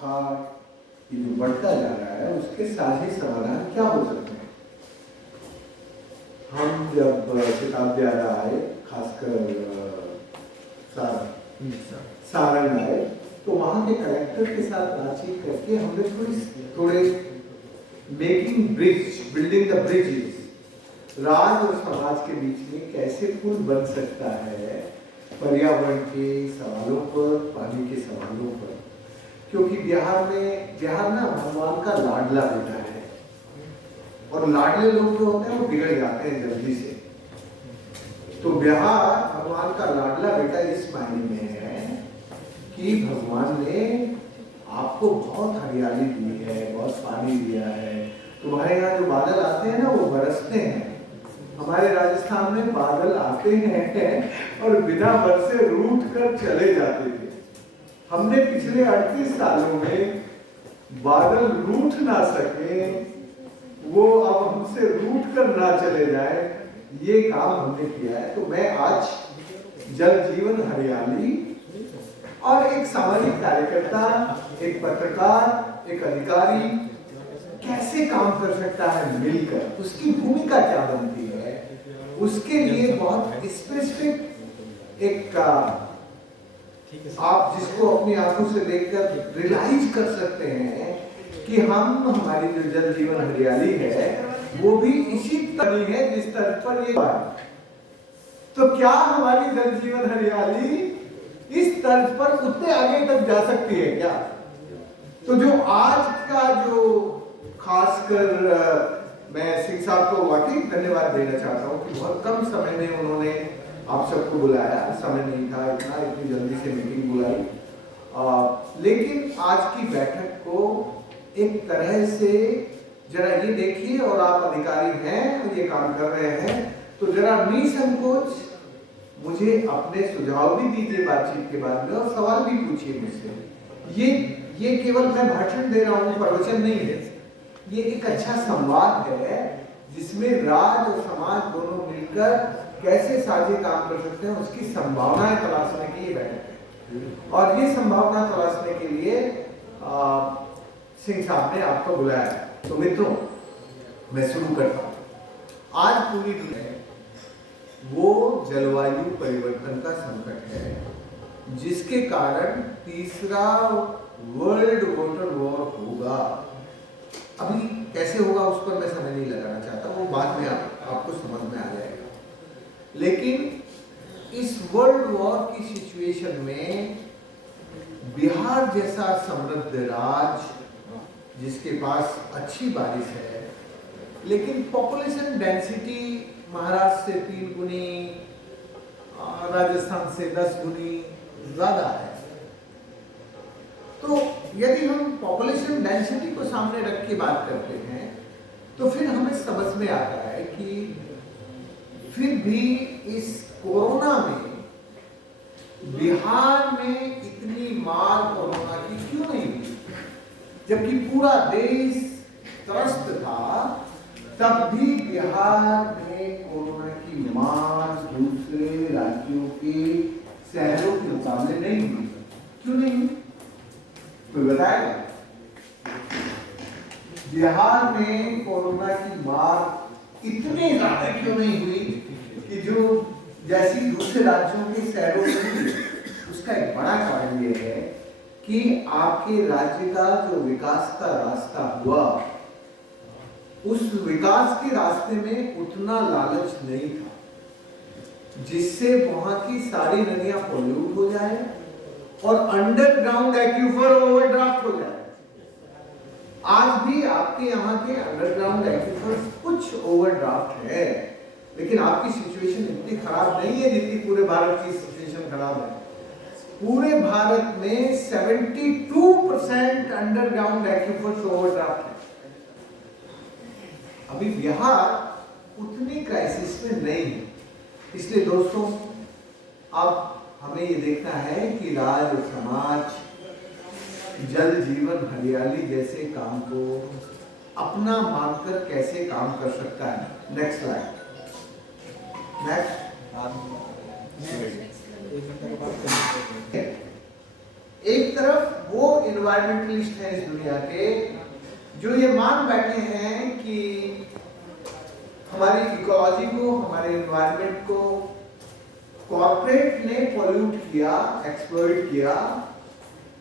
हाँ, ये जो बढ़ता जा रहा है उसके साझी समाधान क्या हो सकते हैं? हम जब किताब द्वारा आए, खासकर सारण आए, तो वहाँ के कलेक्टर के साथ बातचीत करके हमने थोड़े making bridge, building the bridges, राज और समाज के बीच में कैसे पुल बन सकता है पर्यावरण के सवालों पर, पानी के सवालों पर। क्योंकि बिहार ना भगवान का लाडला बेटा है, और लाडले लोग जो होते हैं वो बिगड़ जाते हैं जल्दी से। तो बिहार भगवान का लाडला बेटा इस मायने में है कि भगवान ने आपको बहुत हरियाली दी है, बहुत पानी दिया है। तुम्हारे यहाँ जो बादल आते हैं ना वो बरसते हैं। हमारे राजस्थान में बादल आते हैं और बिना बरसे रूठ कर चले जाते थे। हमने पिछले 38 सालों में बादल रूठ ना सके, वो अब हमसे रूठ कर ना चले जाए, ये काम हमने किया है। तो मैं आज जल जीवन हरियाली और एक सामाजिक कार्यकर्ता, एक पत्रकार, एक अधिकारी कैसे काम कर सकता है मिलकर, उसकी भूमिका क्या बनती है, उसके लिए बहुत स्पेसिफिक एक आप जिसको अपनी आंखों से देखकर रियलाइज कर सकते हैं कि हम, हमारी जो जल जीवन हरियाली है वो भी इसी तरह है जिस तरह पर ये बात। तो क्या हमारी जल जीवन हरियाली इस तर्ज पर उतने आगे तक जा सकती है क्या? तो जो आज का जो खासकर मैं सिंह साहब को वाकई धन्यवाद देना चाहता हूँ कि बहुत कम समय में उन्होंने आप सबको बुलाया, समय नहीं था इतना, इतनी जल्दी से मीटिंग बुलाई। लेकिन आज की बैठक को एक तरह से जरा ये देखिए, और आप अधिकारी हैं और ये काम कर रहे हैं, तो जरा निसंकोच मुझे अपने सुझाव भी दीजिए बातचीत के बाद में, और सवाल भी पूछिए मुझसे। ये केवल मैं भाषण दे रहा हूँ, प्रवचन नहीं है। ये एक अच्छा संवाद है जिसमें राज और समाज दोनों मिलकर कैसे साझे काम कर सकते हैं, उसकी संभावनाएं तलाशने की ये बैठक है। और ये संभावना तलाशने के लिए सिंह साहब ने आपको बुलाया। तो मित्रों, मैं शुरू करता हूं। आज पूरी दुनिया वो जलवायु परिवर्तन का संकट है जिसके कारण तीसरा वर्ल्ड वाटर वॉर होगा। अभी कैसे होगा उस पर मैं समय नहीं लगाना चाहता, वो बाद में आपको समझ में आ जाएगा। लेकिन इस वर्ल्ड वॉर की सिचुएशन में बिहार जैसा समृद्ध राज्य जिसके पास अच्छी बारिश है, लेकिन पॉपुलेशन डेंसिटी महाराष्ट्र से 3 गुनी, राजस्थान से 10 गुनी ज्यादा है। तो यदि हम पॉपुलेशन डेंसिटी को सामने रख के बात करते हैं तो फिर हमें समझ में आता है कि फिर भी इस कोरोना में बिहार में इतनी मार कोरोना की क्यों नहीं हुई? जबकि पूरा देश त्रस्त था, तब भी बिहार में कोरोना की मार दूसरे राज्यों के शहरों के मुकाबले नहीं हुई। क्यों नहीं हुई? कोई बताएगा? बिहार में कोरोना की मार इतनी ज्यादा क्यों नहीं हुई कि जो जैसी दूसरे राज्यों के शहरों में हुई? उसका एक बड़ा कारण ये है कि आपके राज्य का जो विकास का रास्ता हुआ, उस विकास के रास्ते में उतना लालच नहीं था जिससे वहां की सारी नदियां पोल्यूट हो जाए और अंडरग्राउंड एक्यूफर ओवरड्राफ्ट हो जाए। आज भी आपके यहाँ के अंडरग्राउंड एक्यूफर कुछ ओवरड्राफ्ट है, लेकिन आपकी सिचुएशन इतनी खराब नहीं है जितनी पूरे भारत की सिचुएशन खराब है। पूरे भारत में 72% अंडरग्राउंड एक्यूफर्स ओवरड्राफ्ट है। अभी बिहार उतनी क्राइसिस में नहीं है। इसलिए दोस्तों, अब हमें ये देखना है कि राज्य और समाज जल जीवन हरियाली जैसे काम को अपना मानकर कैसे काम कर सकता है। Next slide. नेक्स्ट। एक तरफ वो इन्वायरमेंटलिस्ट हैं इस दुनिया के जो ये मान बैठे हैं कि हमारी इकोलॉजी को, हमारे इन्वायरमेंट को कॉर्पोरेट ने पॉल्यूट किया, एक्सप्लॉइट किया,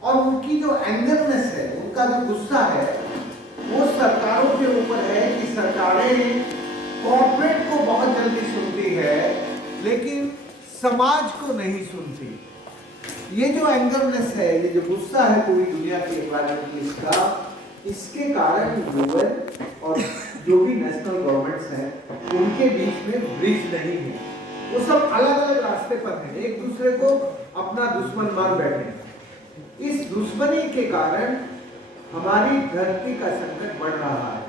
और उनकी जो एंगरनेस है, उनका जो गुस्सा है, वो सरकारों के ऊपर है कि सरकारें कॉर्पोरेट को बहुत जल्दी सुनती है लेकिन समाज को नहीं सुनती। ये जो एंगरनेस है, ये जो गुस्सा है पूरी दुनिया के एनवायरमेंटलिस्ट का, इसके कारण यूएन और जो भी नेशनल गवर्नमेंट्स हैं उनके बीच में ब्रिज नहीं है। वो सब अलग अलग रास्ते पर हैं, एक दूसरे को अपना दुश्मन मान बैठे हैं। इस दुश्मनी के कारण हमारी धरती का संकट बढ़ रहा है।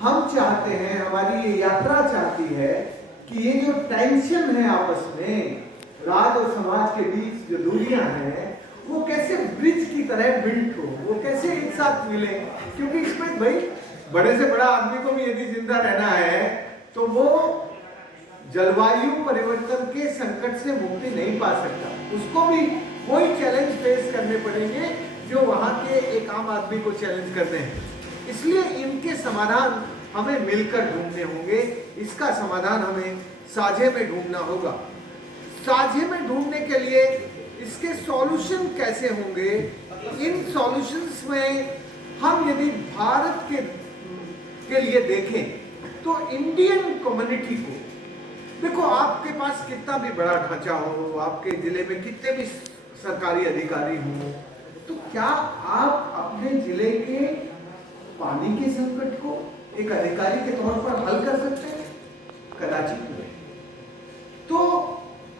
हम चाहते हैं, हमारी ये यात्रा चाहती है कि ये जो टेंशन है आपस में, राज और समाज के बीच जो दूरियां हैं, वो कैसे ब्रिज की तरह बिल्ट हो, वो कैसे एक साथ मिले। क्योंकि इसमें भाई बड़े से बड़ा आदमी को भी यदि जिंदा रहना है तो वो जलवायु परिवर्तन के संकट से मुक्ति नहीं पा सकता। उसको भी वही चैलेंज फेस करने पड़ेंगे जो वहां के एक आम आदमी को चैलेंज करते हैं। इसलिए इनके समाधान हमें मिलकर ढूंढने होंगे। इसका समाधान हमें साझे में ढूंढना होगा। साझे में ढूंढने के लिए इसके सॉल्यूशन कैसे होंगे, इन सॉल्यूशंस में हम यदि भारत के लिए देखें तो इंडियन कम्युनिटी को, देखो आपके पास कितना भी बड़ा ढांचा हो, आपके जिले में कितने भी सरकारी अधिकारी हों, तो क्या आप अपने जिले के पानी के संकट को एक अधिकारी के तौर पर हल कर सकते हैं? कदाचित नहीं। तो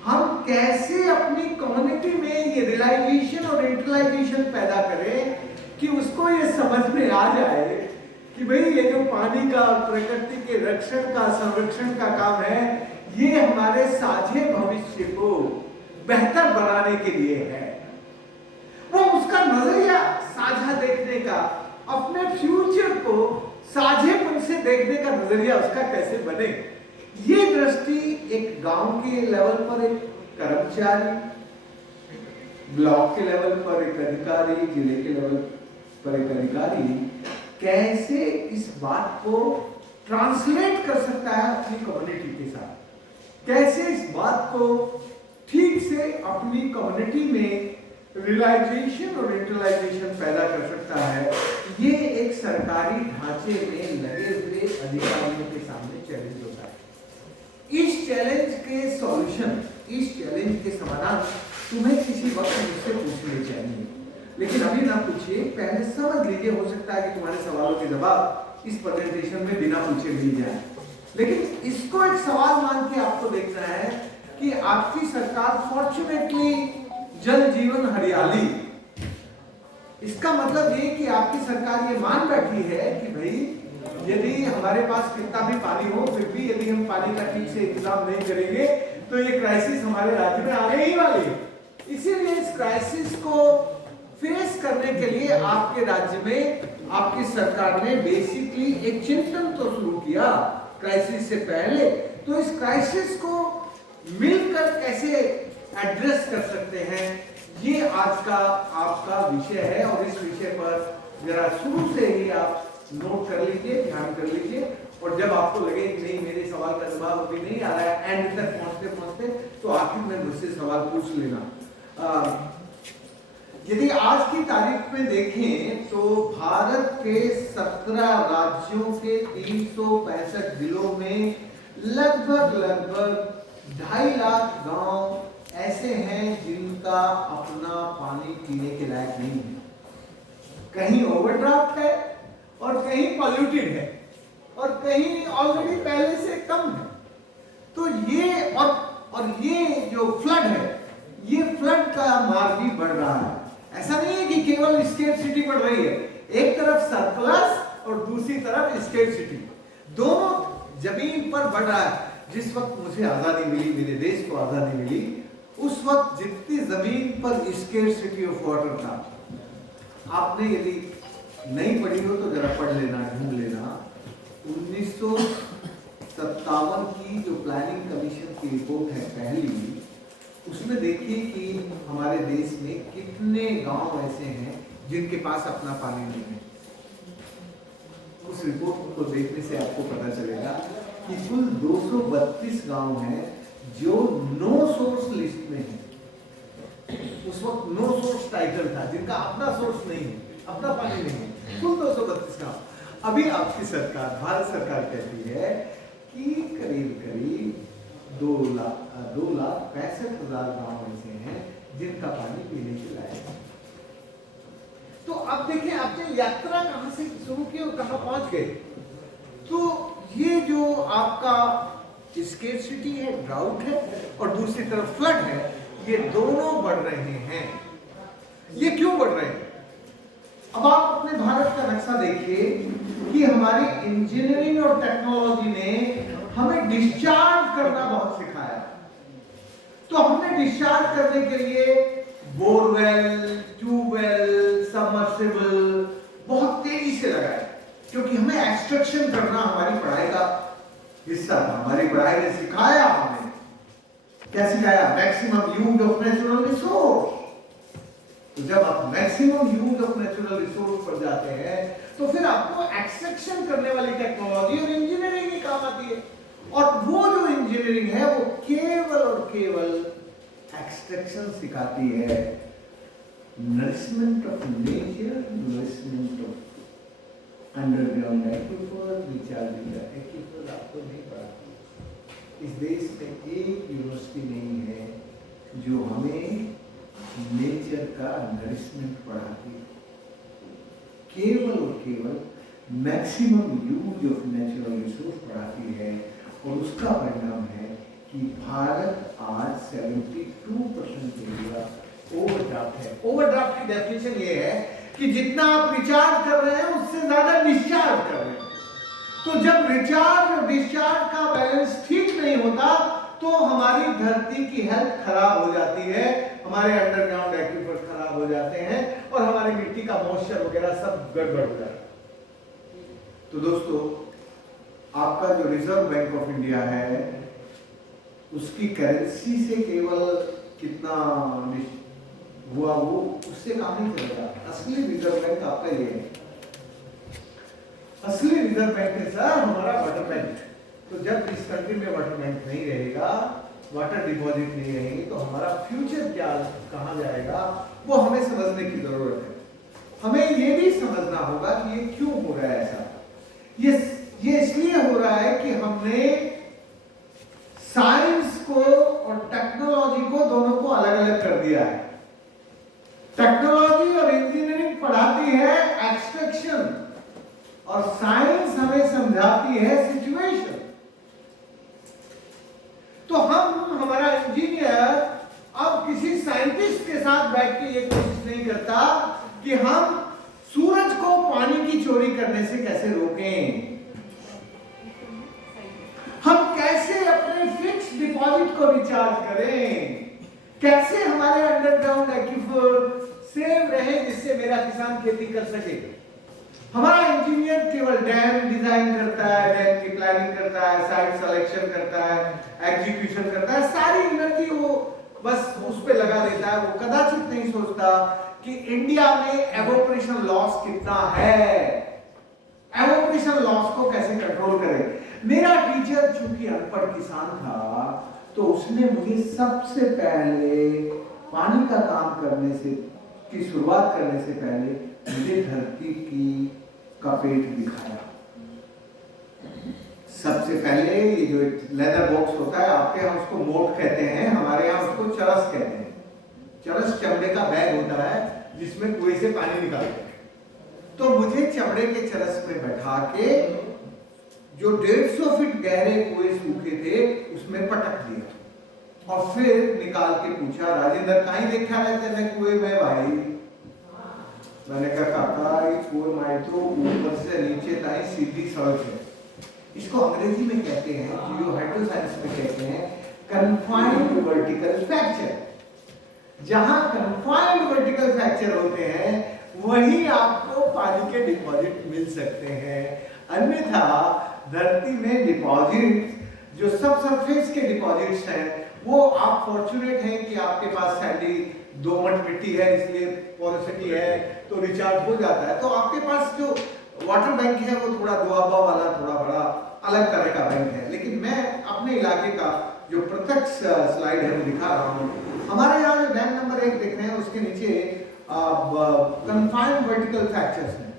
हम कैसे अपनी कम्युनिटी में ये रियलाइजेशन और इंटरलाइजेशन पैदा करें कि उसको ये समझ में आ जाए कि भाई ये जो पानी का, प्रकृति के रक्षण का, संरक्षण का काम है, ये हमारे साझे भविष्य को बेहतर बनाने के लिए है। वो उसका नजरिया साझा देखने का, अपने फ्यूचर को साझेपन से देखने का नजरिया उसका कैसे बने, ये दृष्टि एक गांव के लेवल पर एक कर्मचारी, ब्लॉक के लेवल पर एक अधिकारी, जिले के लेवल पर एक अधिकारी कैसे इस बात को ट्रांसलेट कर सकता है अपनी कम्युनिटी के साथ, कैसे इस बात को ठीक से अपनी कम्युनिटी में रियलाइजेशन और इंटरलाइजेशन पैदा कर सकता है। ये एक सरकारी ढांचे में लगे हुए अधिकारियों के सामने चैलेंज होता है। इस चैलेंज के सॉल्यूशन, इस चैलेंज के समाधान तुम्हें किसी वक्त मुझसे पूछने चाहिए, लेकिन अभी ना पूछिए, पहले समझ लीजिए। हो सकता है कि तुम्हारे सवालों के जवाब इस प्रेजेंटेशन में बिना पूछे मिल जाए, लेकिन इसको एक सवाल मान के आपको देखना है कि आपकी सरकार फॉर्चुनेटली जल जीवन हरियाली, इसका मतलब ये कि आपकी सरकार ये मान बैठी है कि भाई यदि हमारे पास कितना भी पानी हो, फिर भी यदि हम पानी का ठीक से इंतजाम नहीं करेंगे तो ये क्राइसिस हमारे राज्य में आने ही वाली है। इसीलिए इस क्राइसिस को फेस करने के लिए आपके राज्य में आपकी सरकार ने बेसिकली एक चिंतन तो शुरू किया क्राइसिस से पहले। तो इस क्राइसिस को मिलकर कैसे एड्रेस कर सकते हैं, ये आज का आपका विषय है। और इस विषय पर जरा शुरू से ही आप नोट कर लीजिए, ध्यान कर लीजिए, और जब आपको लगे कि नहीं मेरे सवाल का जवाब अभी नहीं आ रहा है, एंड तक पहुंचते पहुंचते तो आखिर में मुझसे सवाल पूछ लेना। यदि आज की तारीख में देखें तो भारत के 17 राज्यों के 365 जिलों में लगभग 2.5 लाख गांव ऐसे हैं जिनका अपना पानी पीने के लायक नहीं है। कहीं ओवरड्राफ्ट है और कहीं पॉल्यूटेड है और कहीं ऑलरेडी पहले से कम है। तो ये और ये जो फ्लड है, ये फ्लड का मार भी बढ़ रहा है। ऐसा नहीं है कि केवल स्केर्सिटी बढ़ रही है, एक तरफ सरप्लस और दूसरी तरफ स्केर्सिटी, दोनों जमीन पर बढ़ रहा है। जिस वक्त मुझे आजादी मिली, मेरे देश को आजादी मिली, उस वक्त जितनी जमीन पर स्केर्सिटी ऑफ वाटर था, आपने यदि नहीं पढ़ी हो तो जरा पढ़ लेना, ढूंढ लेना। 1957 की जो प्लानिंग कमीशन की रिपोर्ट है पहली, उसमें देखिए कि हमारे देश में कितने गांव ऐसे हैं जिनके पास अपना पानी नहीं है। उस रिपोर्ट को देखने से आपको पता चलेगा कि कुल 232 गांव हैं जो नो सोर्स लिस्ट में है। उस वक्त नो सोर्स टाइटल था, जिनका अपना सोर्स नहीं है, अपना पानी नहीं है, कुल 232 गांव। अभी आपकी सरकार, भारत सरकार कहती है कि करीब करीब 2,65,000 गांव ऐसे हैं जिनका पानी पीने के लायक है। तो अब देखिए आपने यात्रा कहां से शुरू की और कहां पहुंच गए। तो ये जो आपका स्केर्सिटी है, ड्राउट है, और दूसरी तरफ फ्लड है, ये दोनों बढ़ रहे हैं। ये क्यों बढ़ रहे हैं? अब आप अपने भारत का नक्शा देखिए कि हमारी इंजीनियरिंग और टेक्नोलॉजी ने हमें डिस्चार्ज करना बहुत सिखाया। तो हमने डिस्चार्ज करने के लिए बोरवेल, ट्यूबवेल, सबमर्सिबल बहुत तेजी से लगाए, क्योंकि हमें एक्सट्रैक्शन करना हमारी पढ़ाई का हिस्सा था। हमारी पढ़ाई ने सिखाया, हमें क्या सिखाया? Maximum use of natural resource. तो जब आप maximum use of natural resource पर जाते हैं तो फिर आपको एक्सट्रैक्शन करने वाली टेक्नोलॉजी और इंजीनियरिंग ही काम आती है। और वो जो इंजीनियरिंग है वो केवल और केवल एक्सट्रैक्शन सिखाती है, nourishment of nature, nourishment of underground aquifer, recharging the aquifer आपको नहीं पढ़ाती। इस देश में एक यूनिवर्सिटी नहीं है जो हमें नेचर का नरिशमेंट पढ़ाती है। केवल और केवल maximum use of natural resource पढ़ाती है, और उसका परिणाम है कि भारत आज 72% एरिया ओवरड्राफ्ट है। ओवरड्राफ्ट की डेफिनेशन ये है कि जितना आप रिचार्ज कर रहे हैं उससे ज्यादा डिस्चार्ज कर रहे हैं। तो जब रिचार्ज और डिस्चार्ज का बैलेंस ठीक नहीं होता तो हमारी धरती की हेल्थ खराब हो जाती है, हमारे अंडरग्राउंड एक्वीफर खराब हो जाते हैं, और हमारी मिट्टी का मॉइस्चर वगैरह सब गड़बड़ हो जाता है। तो दोस्तों, आपका जो रिजर्व बैंक ऑफ इंडिया है उसकी करेंसी से केवल कितना हुआ वो उससे काम नहीं चलेगा। असली रिजर्व बैंक आपका ये है। असली रिजर्व बैंक है सर हमारा वाटर बैंक। तो जब इस कंट्री में वाटर बैंक नहीं रहेगा, वाटर डिपॉजिट नहीं रहेगी, तो हमारा फ्यूचर क्या कहां जाएगा वो हमें समझने की जरूरत है। हमें ये भी समझना होगा कि ये क्यों हो रहा है ऐसा। ये इसलिए हो रहा है कि हमने साइंस को और टेक्नोलॉजी को दोनों को अलग अलग कर दिया है। टेक्नोलॉजी और इंजीनियरिंग पढ़ाती है एक्सट्रैक्शन, और साइंस हमें समझाती है सिचुएशन। तो हमारा इंजीनियर अब किसी साइंटिस्ट के साथ बैठ के ये कोशिश नहीं करता कि हम सूरज को पानी की चोरी करने से कैसे रोकें, हम कैसे अपने फिक्स डिपॉजिट को रिचार्ज करें, कैसे हमारे अंडरग्राउंड एक्वीफर सेव रहे जिससे मेरा किसान खेती कर सके। हमारा इंजीनियर केवल डैम डिजाइन करता है, डैम की प्लानिंग करता है, साइट सिलेक्शन करता है, एग्जीक्यूशन करता है, सारी एनर्जी वो बस उस पे लगा देता है। वो कदाचित नहीं सोचता कि इंडिया में एवोपरेशन लॉस कितना है, एवोपरेशन लॉस को कैसे कंट्रोल करें। मेरा टीचर चूंकि अनपढ़ किसान था तो उसने मुझे सबसे पहले पानी का काम करने से की शुरुआत करने से पहले मुझे धरती की का पेट दिखाया। सबसे पहले ये जो लेदर बॉक्स होता है, आपके यहाँ उसको मोट कहते हैं, हमारे यहाँ उसको चरस कहते हैं। चरस चमड़े का बैग होता है जिसमें कुएं से पानी निकालते हैं। तो मुझे चमड़े के चरस में बैठा के जो 150 फीट गहरे कुएं सूखे थे उसमें पटक दिया, और फिर निकाल के पूछा, राजेंद्र कहीं देखा रहते थे कुएं में भाई? मैंने कहा काका ये कुएं में तो ऊपर से नीचे तक सीधी सड़क है। इसको अंग्रेजी में कहते हैं, जियोहाइड्रो साइंस में कहते हैं कन्फाइंड वर्टिकल फ्रैक्चर। जहां कन्फाइंड वर्टिकल फ्रैक्चर होते हैं वहीं आपको पानी के डिपॉजिट मिल सकते हैं, अन्यथा धरती में डिपॉजिट जो सब सरफेस के डिपॉजिट्स हैं वो आप फॉर्चुनेट हैं कि आपके पास सैंडी दोमट मिट्टी है, इसलिए पोरोसिटी है, तो रिचार्ज हो जाता है। तो आपके पास जो वाटर बैंक है वो थोड़ा दुआबा वाला, थोड़ा बड़ा अलग तरह का बैंक है। लेकिन मैं अपने इलाके का जो प्रत्यक्ष स्लाइड है वो दिखा रहा हूँ। हमारे यहाँ जो डैम नंबर 1 देख रहे हैं उसके नीचे कन्फाइंड वर्टिकल फ्रैक्चर्स हैं।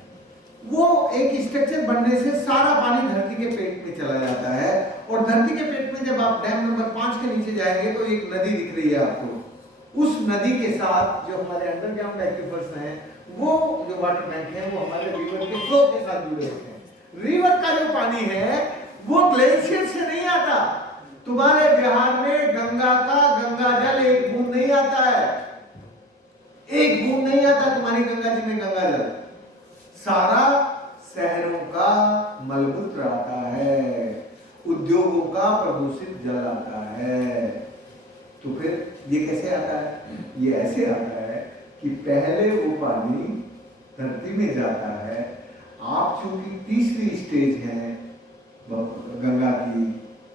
वो एक स्ट्रक्चर बनने से सारा पानी धरती के पेट में चला जाता है, और धरती के पेट में जब आप डैम नंबर 5 के नीचे जाएंगे तो एक नदी दिख रही है आपको। उस नदी के साथ जो हमारे अंडरग्राउंड एक्वीफर्स हैं, वो जो वाटर बैंक है वो हमारे रिवर के फ्लो के साथ जुड़े होते हैं। रिवर का जो पानी है वो ग्लेशियर से नहीं आता। तुम्हारे बिहार में गंगा का गंगा जल एक बूंद नहीं आता है, एक बूंद नहीं आता तुम्हारी गंगा जी में गंगा जल। सारा शहरों का मलमूत्र आता है, उद्योगों का प्रदूषित जल आता है। तो फिर ये कैसे आता है? ये ऐसे आता है कि पहले वो पानी धरती में जाता है। आप चूंकि तीसरी स्टेज है गंगा की,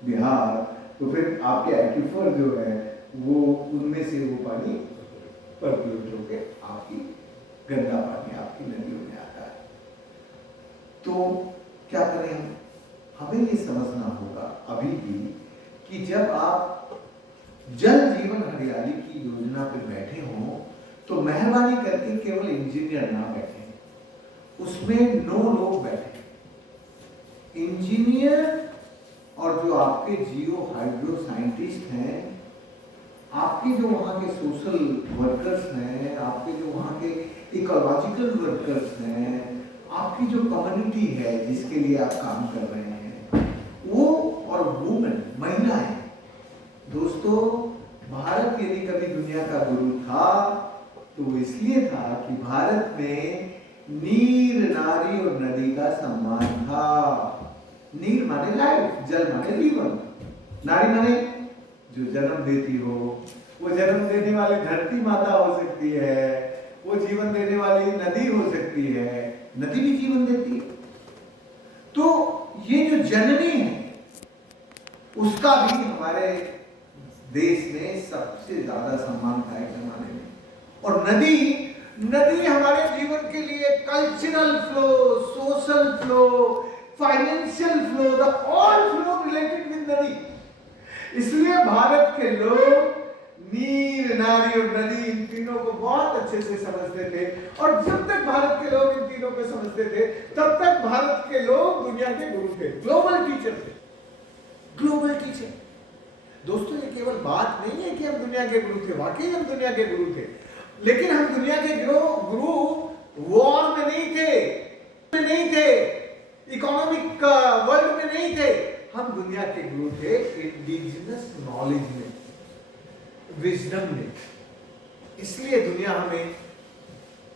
बिहार, तो फिर आपके एक्वीफर जो है वो उनमें से वो पानी परक्यूट होके आपकी गंदा पानी आपकी नदियों में आता है। तो क्या करें हम? हमें ये समझना होगा अभी भी कि जब आप जल जीवन हरियाली की योजना पे बैठे हो तो मेहरबानी करके केवल इंजीनियर ना बैठे, उसमें 9 लोग बैठे, इंजीनियर और जो आपके जियो हाइड्रो साइंटिस्ट हैं, आपके जो वहाँ के सोशल वर्कर्स हैं, आपके जो वहाँ के इकोलॉजिकल वर्कर्स हैं, आपकी जो कम्युनिटी है जिसके लिए आप काम कर रहे हैं, वो और वुमेन, महिलाएं। दोस्तों, भारत यदि कभी दुनिया का गुरु था तो वो इसलिए था कि भारत में नीर, नारी और नदी का सम्मान था। नीर माने लाइफ, जल माने जीवन, नारी माने जो जन्म देती हो। वो जन्म देने वाली धरती माता हो सकती है, वो जीवन देने वाली नदी हो सकती है, नदी भी जीवन देती है। तो ये जो जननी है उसका भी हमारे देश में सबसे ज्यादा सम्मान था एक जमाने में। और नदी हमारे जीवन के लिए cultural flow, social flow, financial flow, the all flow related with नदी। इसलिए भारत के लोग नीर, नारी और नदी, इन तीनों को बहुत अच्छे से समझते थे। और जब तक भारत के लोग इन तीनों को समझते थे तब तक भारत के लोग दुनिया के गुरु थे, ग्लोबल टीचर थे, ग्लोबल टीचर। दोस्तों, ये केवल बात नहीं है कि हम दुनिया के गुरु थे, वाकई हम दुनिया के गुरु थे, लेकिन हम दुनिया के गुरु वॉर में नहीं थे, इकोनॉमिक वर्ल्ड में नहीं थे। हम दुनिया के गुरु थे इंडिजिनस नॉलेज में, विजडम में। इसलिए दुनिया हमें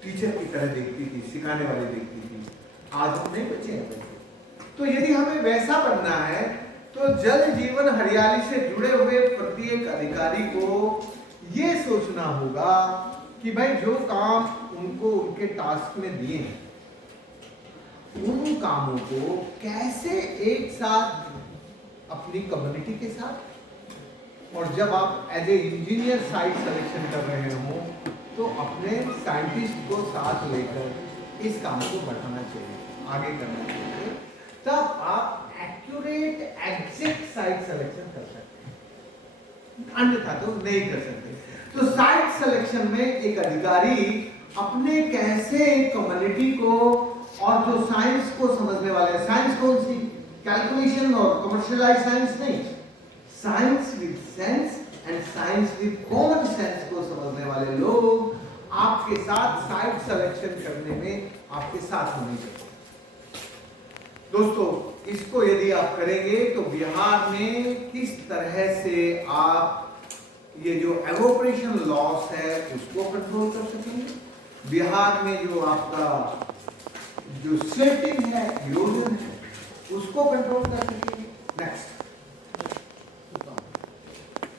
टीचर की तरह देखती थी, सिखाने वाले देखती थी। आज हम नहीं बचे हैं। तो यदि हमें वैसा बनना है तो जल जीवन हरियाली से जुड़े हुए प्रत्येक अधिकारी को ये सोचना होगा कि भाई जो काम उनको उनके टास्क में दिए हैं, उन कामों को कैसे एक साथ अपनी कम्युनिटी के साथ, और जब आप as a engineer site selection कर रहे हो तो अपने साइंटिस्ट को साथ लेकर इस काम को बढ़ाना चाहिए, आगे करना चाहिए। तब आप एक्यूरेट एग्जैक्ट साइट सिलेक्शन कर सकते हैं, अन्यथा तो नहीं कर सकते। तो साइट सिलेक्शन में एक अधिकारी अपने कैसे कम्युनिटी को, और जो साइंस को समझने वाले, साइंस कौन सी, कैलकुलेशन और कमर्शियलाइज साइंस नहीं, science with sense and science with common sense को समझने वाले लोग आपके साथ साइट सिलेक्शन करने में आपके साथ होने चाहिए। दोस्तों, इसको यदि आप करेंगे तो बिहार में किस तरह से आप ये जो एवोपरेशन लॉस है उसको कंट्रोल कर सकेंगे, बिहार में जो आपका जो स्वेटिंग है, इरोजन है, उसको कंट्रोल कर सकेंगे। नेक्स्ट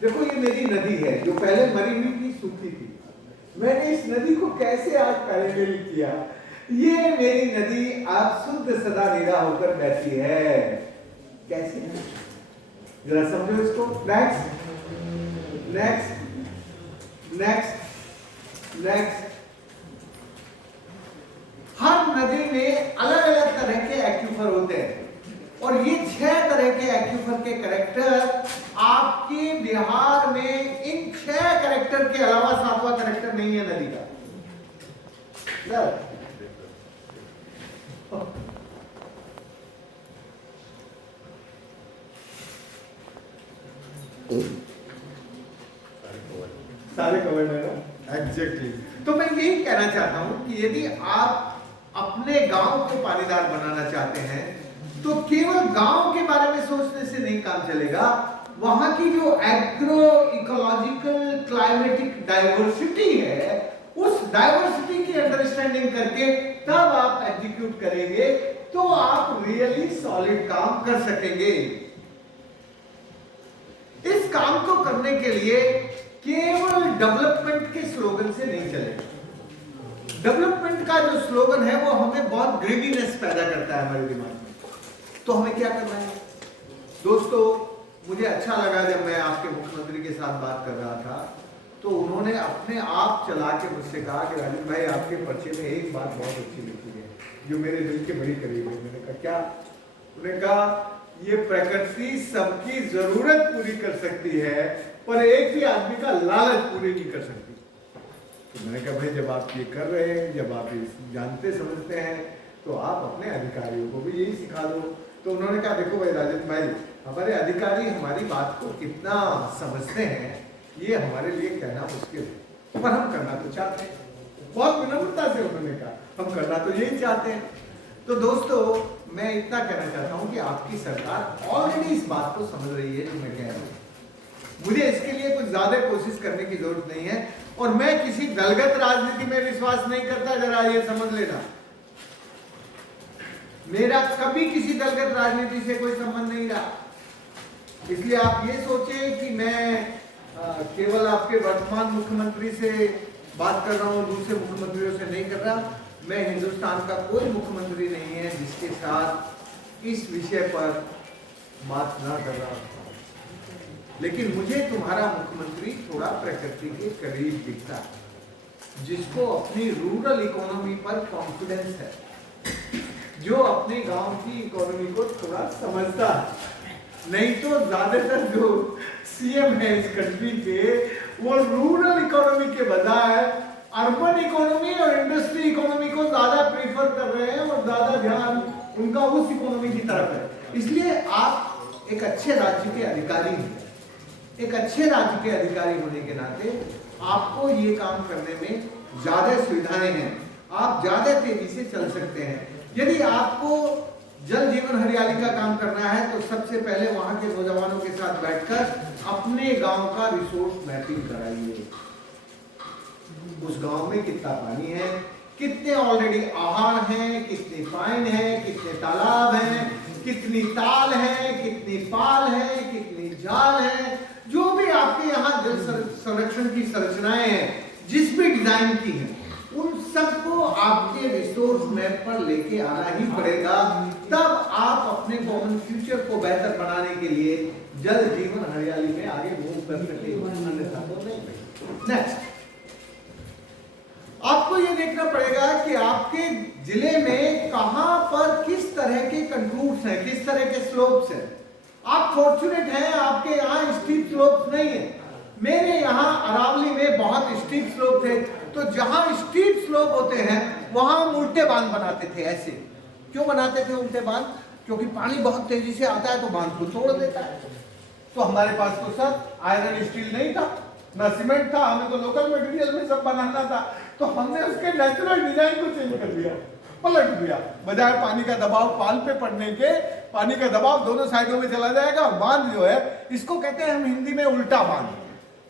देखो, ये मेरी नदी है जो पहले मरी हुई थी, सूखी थी। मैंने इस नदी को कैसे आज पैरेलल किया। ये मेरी नदी अब शुद्ध सदा निरा होकर बहती है। कैसे? जरा समझो इसको। Next next next next. हर नदी में अलग अलग तरह के एक्यूफर होते हैं और ये 6 तरह के एक्यूफर के कैरेक्टर आपके बिहार में, इन 6 कैरेक्टर के अलावा 7वां कैरेक्टर नहीं है नदी का। सारे कवर्ड है ना, एग्जैक्टली। तो मैं यही कहना चाहता हूं कि यदि आप अपने गांव को पानीदार बनाना चाहते हैं तो केवल गांव के बारे में सोचने से नहीं काम चलेगा। वहां की जो एग्रो इकोलॉजिकल क्लाइमेटिक डाइवर्सिटी है, उस डाइवर्सिटी की अंडरस्टैंडिंग करके तब आप एग्जीक्यूट करेंगे तो आप रियली सॉलिड काम कर सकेंगे। इस काम को करने के लिए केवल डेवलपमेंट के स्लोगन से नहीं चलेगा। डेवलपमेंट का जो स्लोगन है वो हमें बहुत ग्रीडीनेस पैदा करता है हमारे दिमाग में। तो हमें क्या करना है दोस्तों? मुझे अच्छा लगा जब मैं आपके मुख्यमंत्री के साथ बात कर रहा था तो उन्होंने अपने आप चला के मुझसे कहा कि राजन भाई आपके पर्चे में एक बात बहुत अच्छी लिखी है जो मेरे दिल के बड़ी करीब है। मैंने कहा क्या? उन्होंने कहा ये प्रकृति सबकी जरूरत पूरी कर सकती है पर एक भी आदमी का लालच पूरी नहीं कर सकती। तो मैंने कहा भाई जब आप ये कर रहे हैं, जब आप ये जानते समझते हैं तो आप अपने अधिकारियों को भी यही सिखा दो। तो उन्होंने कहा देखो भाई राजन भाई, हमारे अधिकारी हमारी बात को कितना समझते हैं ये हमारे लिए कहना मुश्किल है पर हम करना तो चाहते हैं। बहुत विनम्रता से उन्होंने कहा हम करना तो यही चाहते हैं। तो दोस्तों मैं इतना कहना चाहता हूं कि आपकी सरकार ऑलरेडी इस बात को समझ रही है जो मैं कह रहा हूं। मुझे इसके लिए कुछ ज्यादा कोशिश करने की जरूरत नहीं है और मैं किसी दलगत राजनीति में विश्वास नहीं करता, जरा ये समझ लेना। मेरा कभी किसी दलगत राजनीति से कोई संबंध नहीं रहा, इसलिए आप ये सोचें कि मैं केवल आपके वर्तमान मुख्यमंत्री से बात कर रहा हूँ, दूसरे मुख्यमंत्रियों से नहीं कर रहा। मैं हिंदुस्तान का कोई मुख्यमंत्री नहीं है जिसके साथ इस विषय पर बात ना कर रहा हूँ, लेकिन मुझे तुम्हारा मुख्यमंत्री थोड़ा प्रकृति के करीब दिखता है, जिसको अपनी रूरल इकोनॉमी पर कॉन्फिडेंस है, जो अपने गांव की इकोनॉमी को थोड़ा समझता है। नहीं तो ज्यादातर जो सीएम है इस कंट्री के वो रूरल इकोनॉमी के बजाय अर्बन इकोनॉमी और इंडस्ट्री इकोनॉमी को ज्यादा प्रीफर कर रहे हैं और ज्यादा ध्यान उनका उस इकोनॉमी की तरफ है। इसलिए आप एक अच्छे राज्य के अधिकारी हैं, एक अच्छे राज्य के अधिकारी होने के नाते आपको ये काम करने में ज्यादा सुविधाएं हैं, आप ज्यादा तेजी से चल सकते हैं। यदि आपको जल जीवन हरियाली का काम करना है तो सबसे पहले वहां के नौजवानों के साथ बैठकर अपने गांव का रिसोर्स मैपिंग कराइए। उस गांव में कितना पानी है, कितने ऑलरेडी आहार हैं, कितने पाइन हैं, कितने तालाब हैं, कितनी ताल है, कितनी पाल है, कितनी जाल है, जो भी आपके यहाँ जल संरक्षण की संरचनाएं हैं जिस भी डिजाइन की है उन सबको आपके रिसोर्स मैप पर लेके आना ही पड़ेगा। तब आप अपने कॉमन फ्यूचर को बेहतर बनाने के लिए जल जीवन हरियाली में आगे मूव कर सके। नेक्स्ट, आपको ये देखना पड़ेगा कि आपके जिले में कहां पर किस तरह के कंटूर्स हैं, किस तरह के स्लोप्स हैं। आप फॉर्चुनेट हैं, आपके यहाँ स्टीप स्लोप्स नहीं है। मेरे यहाँ अरावली में बहुत स्टीप स्लोप थे, तो जहां स्टीप स्लोप होते हैं वहां हम उल्टे बांध बनाते थे। ऐसे क्यों बनाते थे उल्टे बांध? क्योंकि पानी बहुत तेजी से आता है तो बांध को तोड़ देता है। तो हमारे पास तो सब आयरन स्टील नहीं था, ना सीमेंट था, हमें तो लोकल मटेरियल में सब बनाना था। तो हमने उसके नेचुरल डिजाइन को चेंज कर दिया, पलट दिया। बजाय पानी का दबाव पाल पे पड़ने के, पानी का दबाव दोनों साइडों में चला जाएगा और बांध जो है इसको कहते हैं हम हिंदी में उल्टा बांध।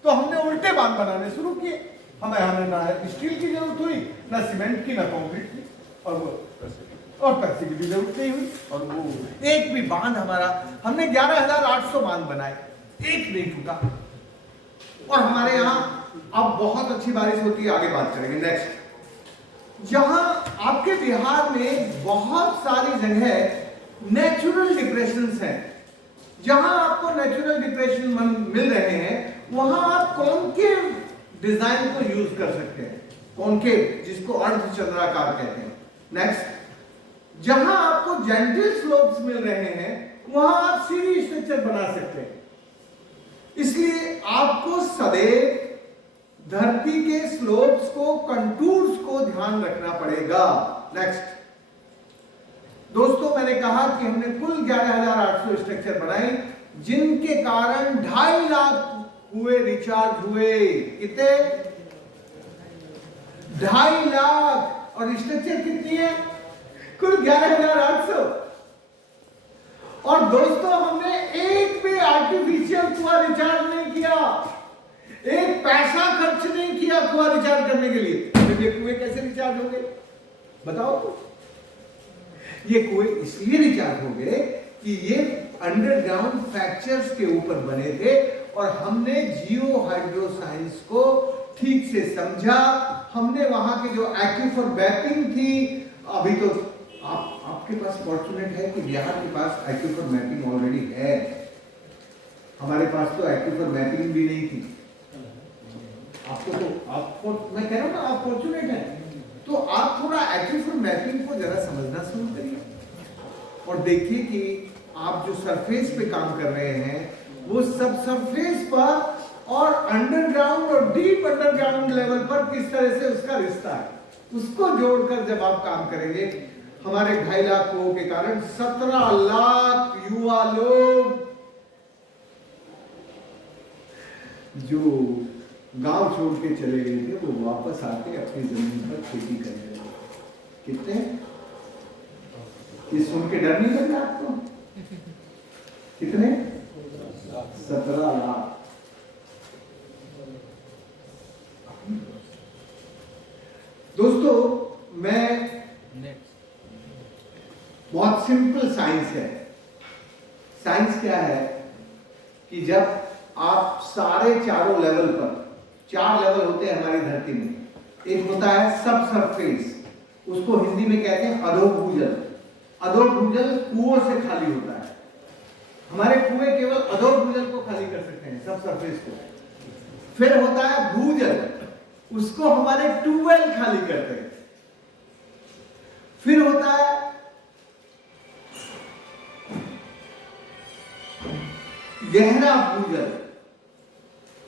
तो हमने उल्टे बांध बनाने शुरू किए। हमें ना स्टील की जरूरत हुई, ना सीमेंट की, ना कंक्रीट की, और पैसे की भी जरूरत नहीं हुई। और वो एक भी बांध हमारा, हमने 11,800 बांध बनाए, एक नहीं टूटा। और हमारे यहाँ अब बहुत अच्छी बारिश होती है, आगे बात करेंगे। नेक्स्ट, जहां आपके बिहार में बहुत सारी जगह नेचुरल डिप्रेशंस हैं, जहां आपको नेचुरल डिप्रेशन मिल रहे हैं वहां आप कॉनकेव डिजाइन को यूज कर सकते हैं, कॉनकेव जिसको अर्धचंद्राकार कहते हैं। नेक्स्ट, जहां आपको जेंटल स्लोप्स मिल रहे हैं वहां आप सीढ़ी स्ट्रक्चर बना सकते हैं। इसलिए आपको सदैव धरती के स्लोप्स को, कंटूर्स को ध्यान रखना पड़ेगा। नेक्स्ट दोस्तों, मैंने कहा कि हमने कुल 11,800 स्ट्रक्चर बनाए, जिनके कारण 2.5 लाख कुएं रिचार्ज हुए। कितने? 2.5 लाख। और स्ट्रक्चर कितनी है? कुल 11,800। और दोस्तों, हमने एक भी आर्टिफिशियल कुआं रिचार्ज नहीं किया, एक पैसा खर्च नहीं किया कुआं रिचार्ज करने के लिए। तो ये कुएं कैसे रिचार्ज हो गए बताओ? ये कुएं इसलिए रिचार्ज हो गए कि ये अंडरग्राउंड फ्रैक्चर्स के ऊपर बने थे और हमने जियो हाइड्रो साइंस को ठीक से समझा। हमने वहां के जो एक्यूफर मैपिंग थी, अभी तो आपके पास फॉर्चुनेट है कि बिहार के पास एक्यूफर मैपिंग ऑलरेडी है, हमारे पास तो एक्यूफर मैपिंग भी नहीं थी। आपको मैं कह रहा हूं ना, आप फॉर्चुनेट हैं, तो आप थोड़ा एक्यूफर मैपिंग को जरा समझना शुरू करिए और देखिए कि आप जो सरफेस पे काम कर रहे हैं वो सब सरफेस पर और अंडरग्राउंड और डीप अंडरग्राउंड लेवल पर किस तरह से उसका रिश्ता है, उसको जोड़कर जब आप काम करेंगे, हमारे 2.5 लाख लोगों के कारण 17 लाख युवा लोग जो गांव छोड़ के चले गए थे वो वापस आके अपनी जमीन पर खेती करने लगे। कितने? ये सुन के डर नहीं लग रहा आपको? कितने? 17 लाख। दोस्तों, मैं बहुत सिंपल साइंस है। साइंस क्या है कि जब आप सारे चारों लेवल पर, 4 लेवल होते हैं हमारी धरती में, एक होता है सब सरफेस, उसको हिंदी में कहते हैं अधोभूजल। अधोभूजल कुओं से खाली होता है, हमारे कुएं केवल अधोभूजल को खाली कर सकते हैं, सब सरफेस को। फिर होता है भूजल, उसको हमारे ट्यूबवेल खाली करते हैं। फिर होता है गहरा भूजल,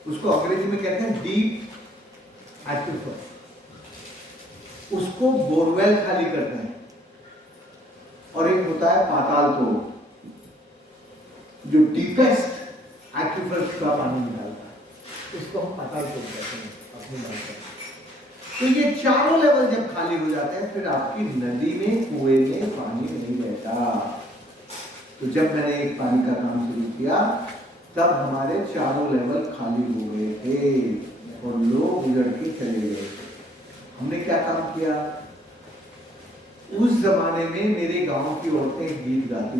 उसको अंग्रेजी में कहते हैं डीप एक्यूफर, उसको बोरवेल खाली करते हैं। और एक होता है पाताल तोड़, जो डीपेस्ट एक्यूफर का पानी निकालता है, उसको हम पाताल तोड़ कहते हैं अपनी भाषा में। तो ये चारों लेवल जब खाली हो जाते हैं फिर आपकी नदी में, कुएं में पानी नहीं रहता। तो जब मैंने एक पानी का काम शुरू किया तब हमारे चारों लेवल खाली हो गए थे और लोग उजड़ के चले गए थे। हमने क्या काम किया? उस जमाने में मेरे गांव की औरतें गीत गाती